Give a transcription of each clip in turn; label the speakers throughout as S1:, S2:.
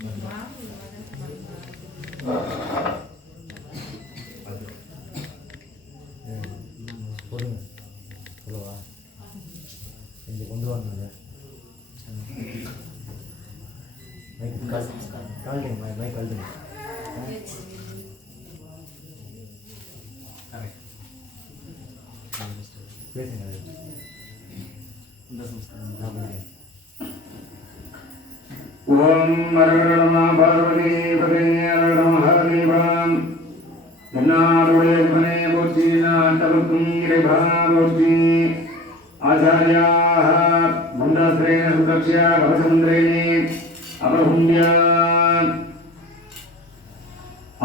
S1: Thank you.
S2: ஓம் அரகடமா பார்வதி அரகடம் ஹரிபாம் என்னாருடைய மனே போற்றி நாட்டவர்க்கும் இறைபா போற்றி ஆச்சாரியாக மந்தாசிரேன சுதக்ஷியா கவசந்திரேனே அபகுந்தியா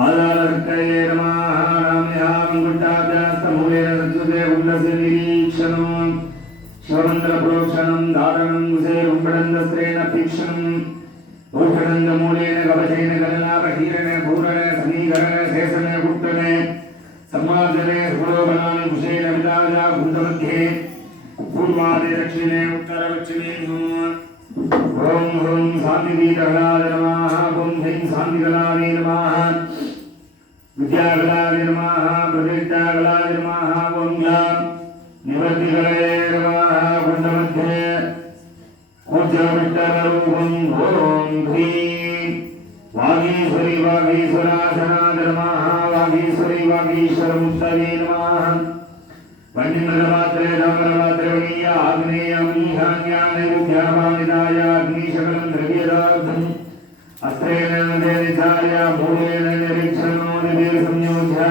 S2: ஆதாரத்தையே நமாக ராமியா மங்குட்டாபியாஸ்தமூலே சத்வதே உல்லச நிரீட்சணம் ஸ்வரந்திர புரோக்ஷணம் தாரணம் ಮೂಲೇನ ಗವಚೇನ ಗಲನಾಪಹೀರಣ ಭೂರಣ ಸಮೀಕರಣ ಶೇಷಣ ಗುಪ್ತನೆ ಸಂವಾದನೆ ಸುರೋಗಣಾನ ಕುಶೇನ ವಿಲಾಜ ಗುಂಡಮಧ್ಯೆ ಪೂರ್ವಾದಿ ದಕ್ಷಿಣೆ ಉತ್ತರ ದಕ್ಷಿಣೆ ಓಂ ಓಂ ಶಾಂತಿಪೀಠಗಣಾದ ನಮಃ ಓಂ ಹೈಂ ಶಾಂತಿಗಣಾದೇ ನಮಃ ವಿದ್ಯಾಗಣಾದೇ ನಮಃ ಪ್ರತಿಜ್ಞಾಗಣಾದೇ ನಮಃ ಓಂ ಗ್ಲಾಂ ನಿವೃತ್ತಿಗಳೇ ನಮಃ ಗುಂಡಮಧ್ಯೆ उज्जमित्तरूपम् ॐ ह्रीं वागीश्वरी वागीश्वरासना नमः। वागीश्वरी वागीश्वरमुत्तरे नमः वन्यमलमात्रे धामलमात्रवणीय आग्नेयमीशान्यानैरुद्यामानिदाय अग्निशकलं द्रव्यदार्थम् अस्त्रेण निधाय भूमेन निरीक्षणो निवेशंयोध्य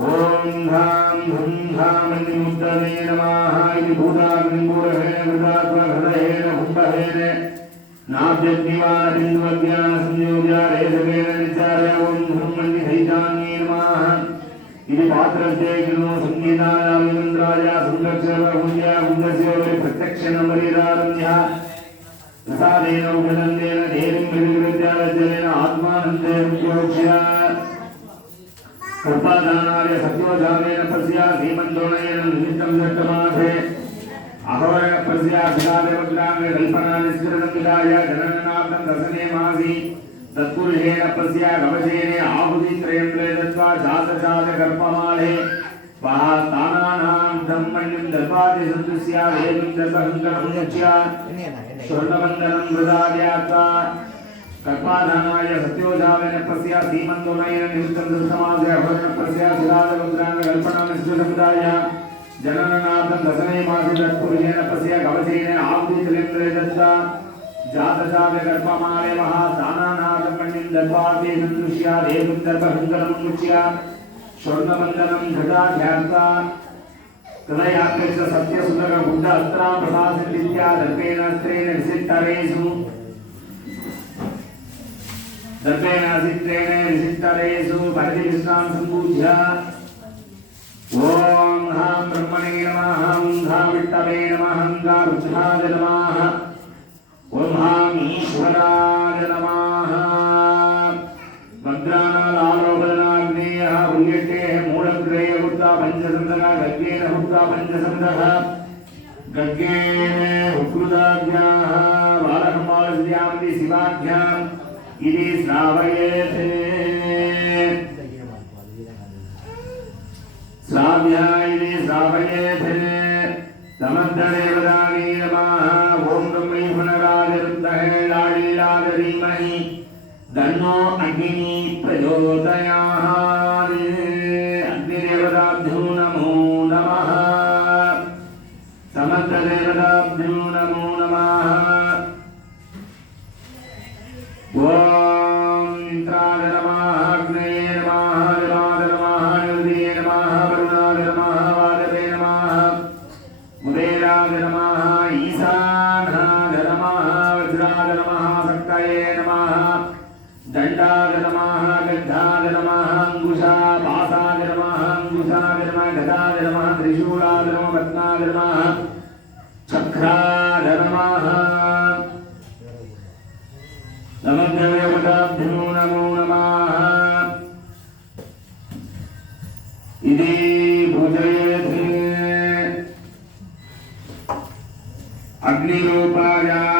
S2: ॐ धां हुं धामन्युत्तमे नमः इति भूताग्निगुरहेण कृतात् कालेन नाभ्यग्निवानबिन्दुवज्ञानसंयोग्यारेशवेन विचार्य ॐ ब्रह्मणि सैतान्ये नमः इति पात्रस्य किलो सङ्गीतानामिन्द्राय संरक्षणपूज्या कुन्दस्य प्रत्यक्षणमरीरारण्यः प्रसादेन उपनन्देन धीरिं विद्यालयजलेन आत्मानन्दे मुख्योक्ष्या कृपादानाय सत्योधामेन तस्या धीमन्दोणेन निमित्तं दत्तमासे अभवरण प्रज्ञा सुधादेव ग्रामे कल्पना निष्कृतं विधाय जनननाथं दशने मासि। तत्पुरुषेण प्रस्या कवचेन आहुतित्रयं ते दत्त्वा जातजातकर्पमाले स्वाहानां धम्मण्यं दत्वादि सन्तुष्या वेदं दशहङ्करं यच्य स्वर्णबन्धनं मृदा व्यात्वा कर्पाधानाय सत्योधावेन प्रस्या सीमन्तोनयन निमित्तं दृष्टमासे अभवरण प्रस्या सुधादेव ग्रामे कल्पना निष्कृतं विधाय जनननाथं दशमे मासे तत्पुरुषेण तस्य कवचेन आवृतिलिन्द्रे दत्ता जातजातकर्पमाणे महादानानाथं मण्डिं दर्पार्थे सन्दृश्या देवं दर्भहङ्करं मुच्य। स्वर्णबन्धनं घटाख्यार्ता तदयापेक्ष सत्यसुन्दरगुण्ड अस्त्रां प्रसादरीत्या दर्पेण अस्त्रेण विसित्तरेषु। दर्पेण असित्रेण विसित्तरेषु। भरतिविश्रां सम्पूज्य ॐ ब्रह्मणे नमः धामिट्टवे नमः गारुच्छाय नमः ॐ नमः मद्राणालालोपदनाग्नेयः पुण्यट्टेः मूलग्रहे हुत्वा पञ्चसन्दः, गद्येन हुत्वा पञ्चसन्दः। गद्येन उकृताभ्याः बालकम्बालस्यामिति शिवाभ्याम् इति श्रावय समद्रणेवदानी नमः ॐ ब्रह्मणराजरुद्धहे लालीलाज धीमहि धन्नो अग्नि प्रचोदयाः अग्निदेवताभ्यो नमो। नमः। समद्रदेवताभ्यो नमो नमः ॐ इन्द्राय नमः अग्नये नमः नमः नमः। అగ్నిరూపాయా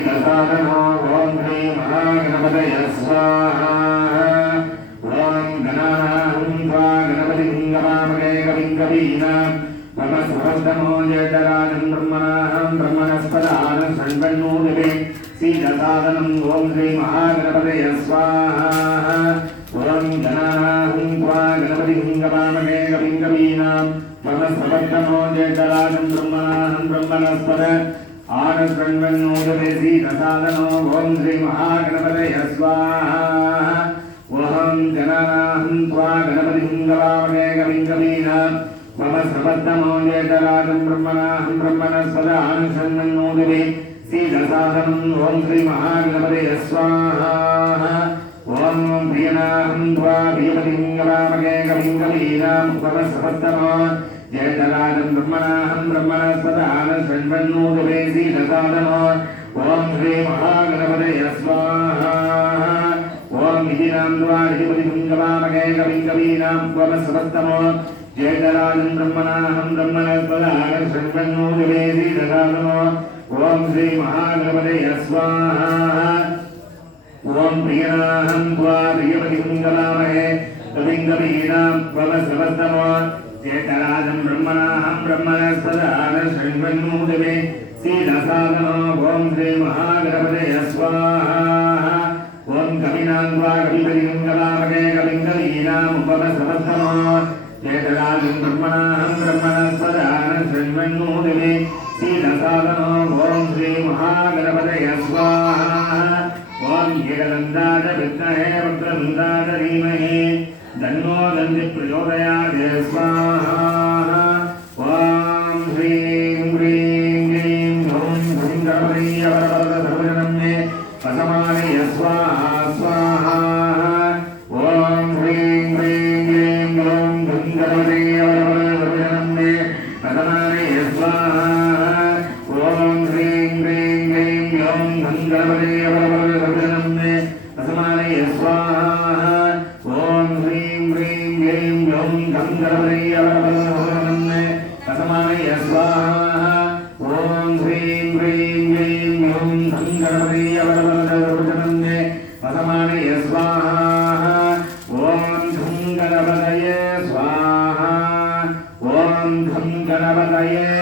S2: ప్రసాదమో ఓం శ్రీ మహాగణపతయ స్వాహ ఓం గణాహంగా గణపతి లింగమామగే కవింగవీనా మమ సుహృదమో జడరాజం బ్రహ్మణాహం బ్రహ్మణస్పదానం షణ్వన్నూలిపే సీతసాదనం ఓం శ్రీ మహాగణపతయ స్వాహ ఓం గణాహం త్వా గణపతి లింగమామగే కవింగవీనా మమ సుహృదమో జడరాజం బ్రహ్మణాహం బ్రహ్మణస్పద ఆనుష్ణ్వన్నూదవేసి రసాదనో ఓం శ్రీ మహాగణపతయ స్వాహ ఓహం జనాహం త్వా గణపతి హింగవామనే గవింగమీన మమ సబద్ధమౌజేతరాజం బ్రహ్మణాహం బ్రహ్మణ సదా ఆనుష్ణ్వన్నూదవే శ్రీ రసాదనం ఓం శ్రీ మహాగణపతయ స్వాహ ఓం ప్రియనాహం త్వా ప్రియపతి హింగవామనే గవింగమీన మమ సబద్ధమౌ జయదలాదం బ్రహ్మణాహం బ్రహ్మణ సదాన శృణ్వన్నోదవేసి సదానమ ఓం శ్రీ మహాగణపతయ స్వాహ ఓం విధినాం ద్వాధిపతిపుంగవామగే కవికవీనాం త్వమ సమస్తమో జయదలాదం బ్రహ్మణాహం బ్రహ్మణ సదాన శృణ్వన్నోదవేసి సదానమ ఓం శ్రీ మహాగణపతయ స్వాహ ఓం ప్రియనాహం ద్వా ప్రియపతిపుంగవామగే కవికవీనాం త్వమ సమస్తమో ब्रह्मणाहं ब्रह्मणस्पदान शृण्वन्नूदवे सीतसादनो ॐ श्री महागणपतय स्वाहा ॐ कविनां त्वा कविपतिं गवामहे कविं कवीनाम् उपम समस्तमो चेतराजं ब्रह्मणाहं ब्रह्मणस्पदान शृण्वन्नूदवे सीतसादनो ॐ श्री महागणपतय स्वाहा ॐ एकदन्ताद विद्महे रुद्रदन्ताद धीमहि तन्नो दन्ति प्रचोदयात् स्वाहा ॐ ह्रीं ह्रीं क्लीं ह्रौं ह्रीं गणपतये वरवरद सर्वजनं मे असमानय स्वाहा स्वाहा असमानय स्वाहा ॐ धं गणपतये स्वाहा ॐ धं गणपतये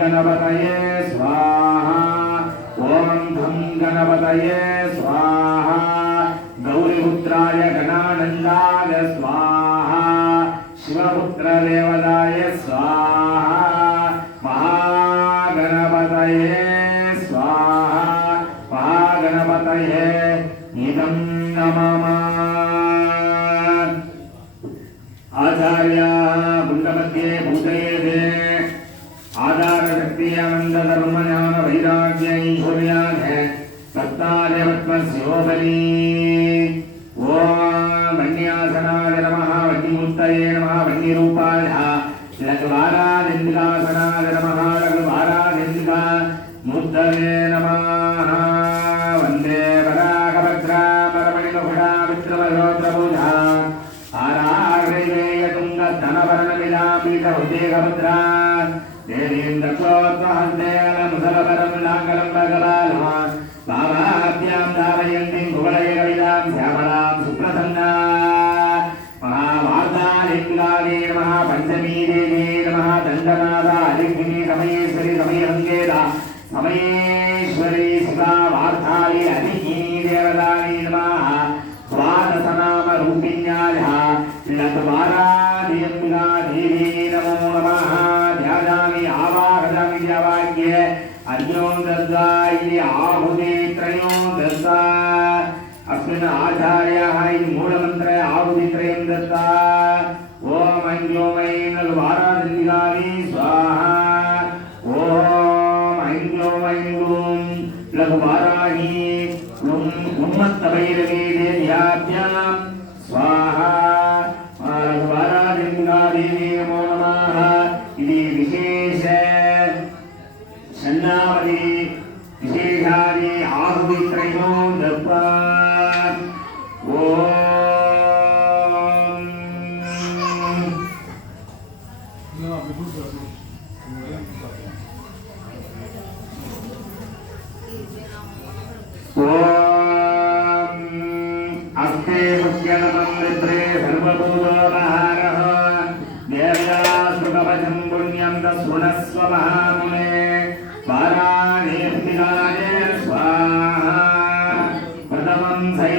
S2: గణపతయే స్వాహ ఓం ధం గణపతయే స్వాహ గౌరీపుత్రాయ గణానందాయ స్వాహ శివపుత్ర దేవదాయ స్వాహ మహాగణపతయే స్వాహ మహాగణపతయే ఇదం నమమ ఆచార్య కుండమధ్యే పూజయే पूजयेते आधारशक्तियानन्दधर्मज्ञानवैराग्यैश्वर्याः सत्तादेवत्मस्योपरि ॐ वन्यासनाय नमः वन्यमूर्तये नमः वन्यरूपाय लघुवारादिन्दिकासनाय नमः लघुवारादिन्दिका मूर्तये नमः वन्दे वराहभद्रामरमणिमकुटा దేవీంద్రక్షోత్మహంతేనం సరవరం నాంగలం భగవానుమా భావాభ్యాం ధారయంతి భువనయ కవితాం శ్యామలాం సుప్రసన్నా మహావార్ధాలింగాదే నమః పంచమీ దేవీ నమః దండనాదా అలింగిని సమయేశ్వరి సమయంగేద సమయేశ్వరి సుతా వార్ధాలి అలింగిని దేవదాని నమః ద్వాదశనామ రూపిణ్యాయ నద్వారా आवाहयामि ध्यावाक्ये अर्यों दत्वा इति आहुति त्रयों दत्वा अस्मिन् आचार्याः इति मूलमन्त्रे आहुतित्रयं दत्वा ॐ ऐं ऐं लघुवाराधिकारि स्वाहा ॐ ऐं ऐं ॐ लघुवाराहि उन्मत्तभैरवी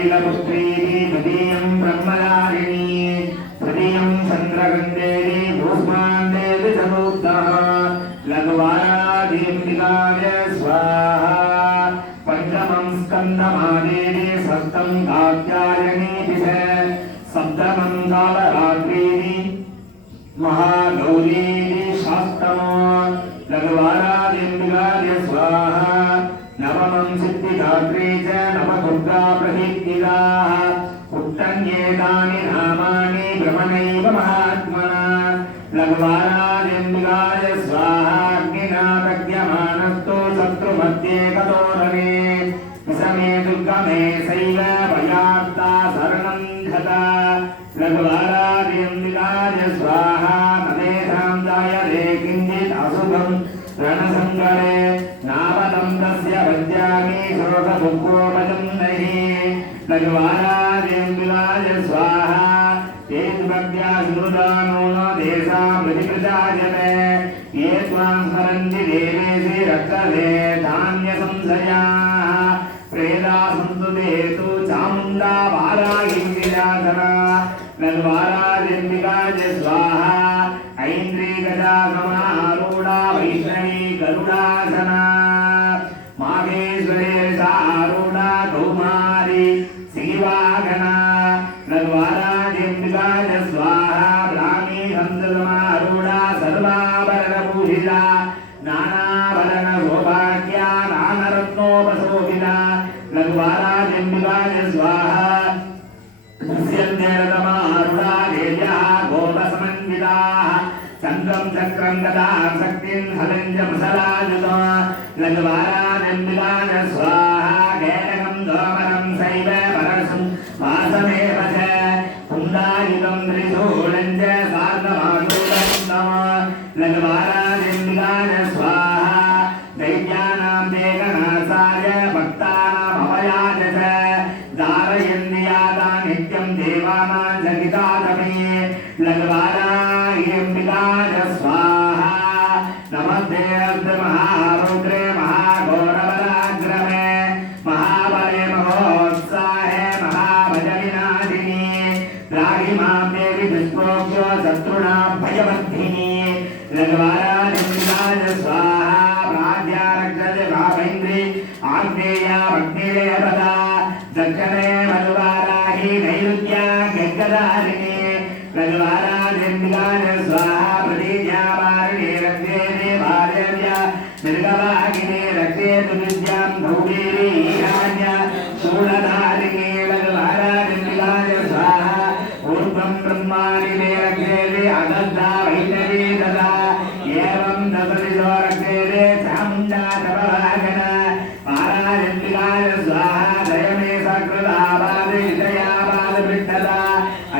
S2: ప్రథమం శైలపుత్రీది ద్వితీయం బ్రహ్మచారిణి తృతీయం नामानि भ्रमणैव महात्मना लघुवारादिम्बिकाय स्वाहा अग्निना दग्ध्यमानस्तु शत्रुमध्ये कतोरणे विषमे दुर्गमे सैव भयात्ता शरणं गता लघुवारादिम्बिकाय स्वाहा तदेधां जायते किञ्चित् अशुभं रणसङ्करे नावलं तस्य वद्यामि शोकदुःखोपजं नहि लघुवारादिम्बिकाय ప్రజాయతే ఏ త్వాం హరంది దేవేసి రక్తవే ధాన్య సంశయా ప్రేదా సంతు దేతు చాముండా వారాగింగిరాధన నల్వారాజన్మికా స్వాహ. ఐంద్రీ గజా సమారూఢా వైష్ణవీ గరుడాసనా. నానాభరణ శోభాఖ్యా నానరత్నోపశోభిత లఘువారాజన్మివాయ స్వాహ చంద్రం చక్రం గదా శక్తిం హలంజ ముసలాజుతో లఘువారాజన్మివాయ స్వాహ గేరకం దోమ భక్తానాం దేగనాశాయ భక్తానాం అవయాజ దారయన్యాదా నిత్యం దేవానాం జగితా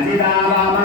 S2: అనిదారామ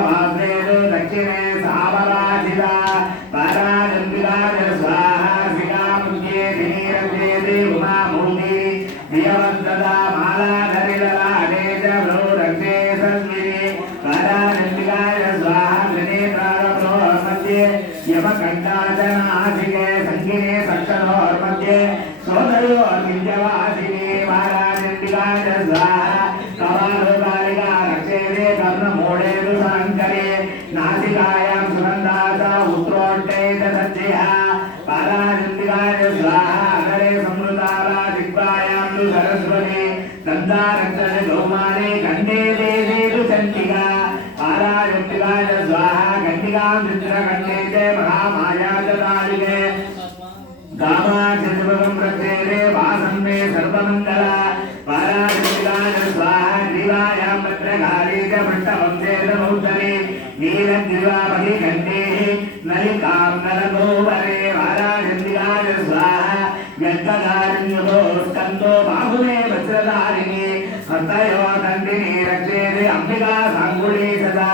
S2: नलिकां नलगोवरे पाराजन्तिकाय स्वाहा व्यक्तकारिण्यो स्कन्दो बाहुमे वज्रधारिणी हस्तयो दण्डिनी रक्षेते अम्बिका साङ्गुली सदा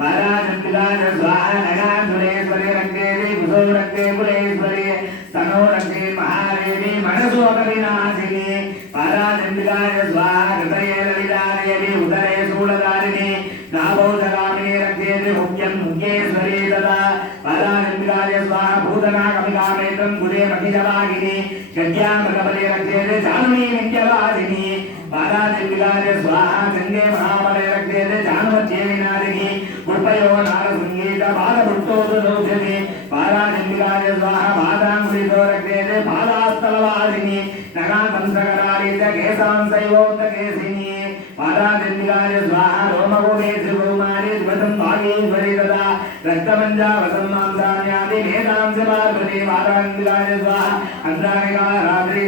S2: पाराजन्तिकाय स्वाहा नगाधुरेश्वरी रक्षेते कुशो रक्षे कुलेश्वरी स्तनो रक्षे महादेवी मनसोकविनाशिनी पाराजन्तिकाय स्वाहा हृदये భూతనాగమిదామేతం గురే మహిజలాగిని గద్యామృతబలే రక్షేదే జానుమీ నిత్యవాసిని బాధాదిల్విలారే స్వాహ సంగే మహాబలే రక్షేదే జానుమత్యే వినాదిని కృపయో నార సంగీత బాల భుక్తోదు నౌషధి బాధాదిల్విలారే స్వాహ బాధాంగులితో రక్షేదే బాధాస్థలవాసిని నగాతంసకరారీత కేశాంశైవోక్త కేసిని బాధాదిల్విలారే స్వాహ రోమగోమేసి గోమారి ధ్వజం భాగేశ్వరి దదా రక్తపంజావసన్నాంధాన్యాది మేధాంశ పార్వతి మాతాంగిలాయ స్వాహ అంధానిగా రాత్రి